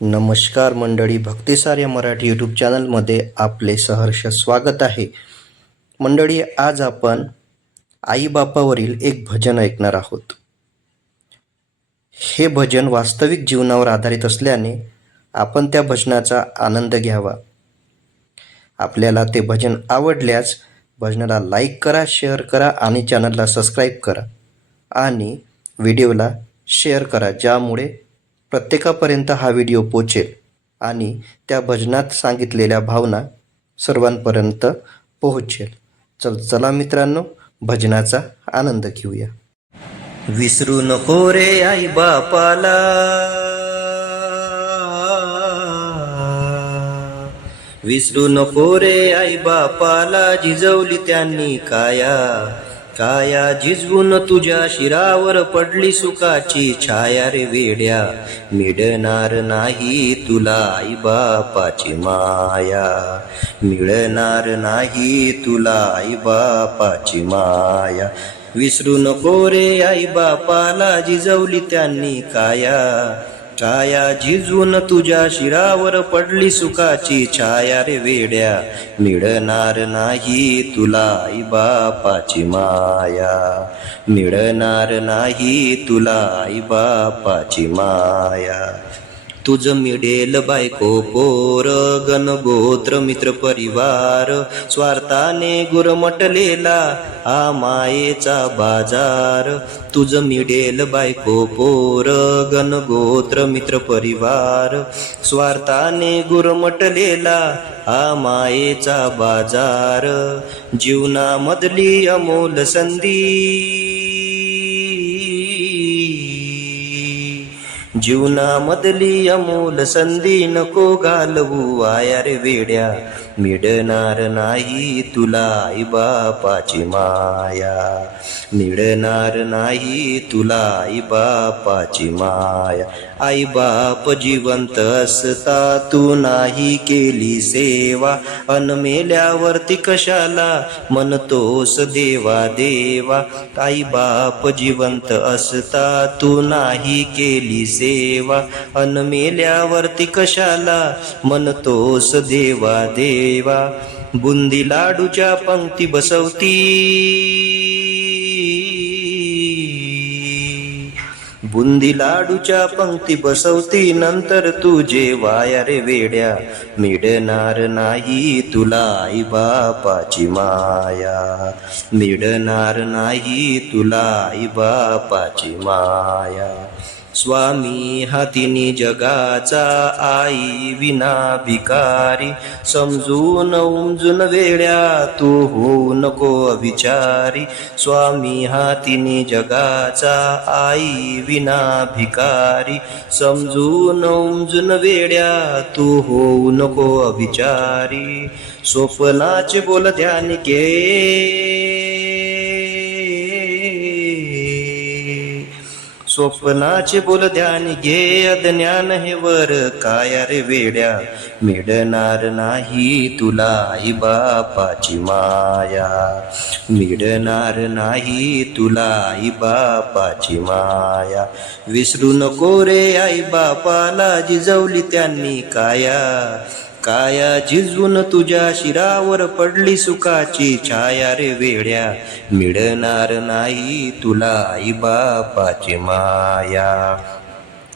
नमस्कार मंडळी भक्तिसार या मराठी यूट्यूब चॅनलमध्ये आपले सहर्ष स्वागत आहे. मंडळी आज आपण आईबापावरील एक भजन ऐकणार आहोत. हे भजन वास्तविक जीवनावर आधारित असल्याने आपण त्या भजनाचा आनंद घ्यावा. आपल्याला ते भजन आवडल्यास भजनाला लाईक करा शेअर करा आणि चॅनलला सबस्क्राईब करा आणि व्हिडिओला शेअर करा ज्यामुळे प्रत्येकापर्यंत हा व्हिडिओ पोचेल आणि त्या भजनात सांगितलेल्या भावना सर्वांपर्यंत पोहोचेल. चल चला मित्रांनो भजनाचा आनंद घेऊया. विसरू नको रे आई बापाला. विसरू नको रे आई बापाला जिजवली त्यांनी काया. काया झिजवून तुझ्या शिरावर पडली सुखाची छाया रे वेड्या. मिळणार नाही तुला आई बापाची माया. मिळणार नाही तुला आई बापाची माया. विसरू नको रे आई बापाला जिजवली त्यांनी काया. छाया झिजून तुझ्या शिरावर पडली सुखाची छाया रे वेड्या. मिळणार नाही तुला आई बापाची माया. मिळणार नाही तुला आई बापाची माया. तुझ मिळेल बायको पोर गण गोत्र मित्र परिवार. स्वार्थाने गुरमटलेला हा मायेचा बाजार. तुझ मिळेल बायको पोर गण गोत्र मित्र परिवार. स्वार्थाने गुरमटलेला हा मायेचा बाजार. जीवनामधली अमोल संधी. जीवनामधली अमोल संधी नको घालवू आया रे वेड्या. मिळणार नाही तुला आई बापाची माया. मिळणार नाही तुला आई बापाची माया. आई बाप जिवंत असता तू नाही केली सेवा. अन मेल्यावरती कशाला म्हणतोस देवा देवा? आई बाप जिवंत असता तू नाही केली सेवा देवा अन मेल्यावरती कशाला म्हणतोस देवा देवा बुंदी लाडूच्या पंक्ती बसवती. बुंदी लाडूच्या पंक्ती बसवती नंतर तुझे वाया रे वेड्या मिळणार नाही तुला आई बापाची माया. मिळणार नाही तुला आई बापाची माया. स्वामी हातीनी जगाचा आई विना भिकारी. समजून उमजून वेड्या तू होऊ नको विचारी स्वामी हातीनी जगाचा आई विना भिकारी. समजून उमजून वेड्या तू होऊ नको विचारी स्वप्नाचे बोल ध्यान के. स्वप्नाचे बोल ध्यान घे अज्ञान हे वर. काय रे वेड्या मिळणार नाही तुला आई बापाची माया. मिळणार नाही तुला आई बापाची माया. विसरू नको रे आई बापाला जिजवली त्यांनी काया. काया झिजवून तुझ्या शिरावर पडली सुखाची छाया रे वेड्या. मिळणार नाही तुला आई बापाची माया.